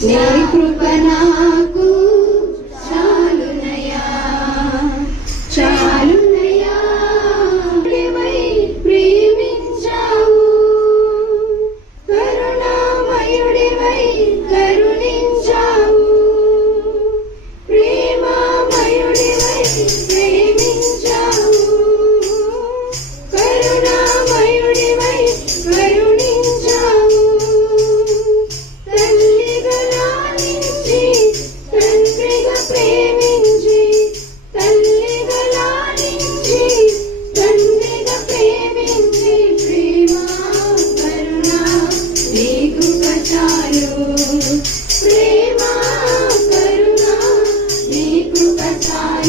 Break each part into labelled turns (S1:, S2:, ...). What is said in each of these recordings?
S1: जय कृपना నీకు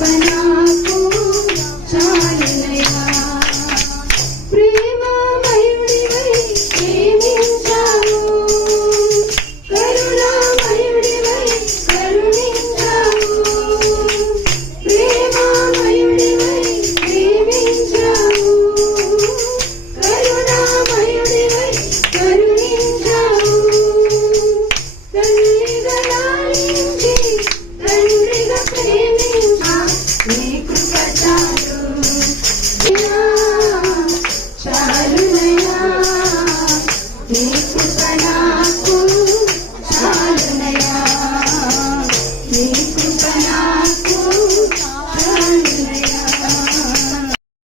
S1: Bueno.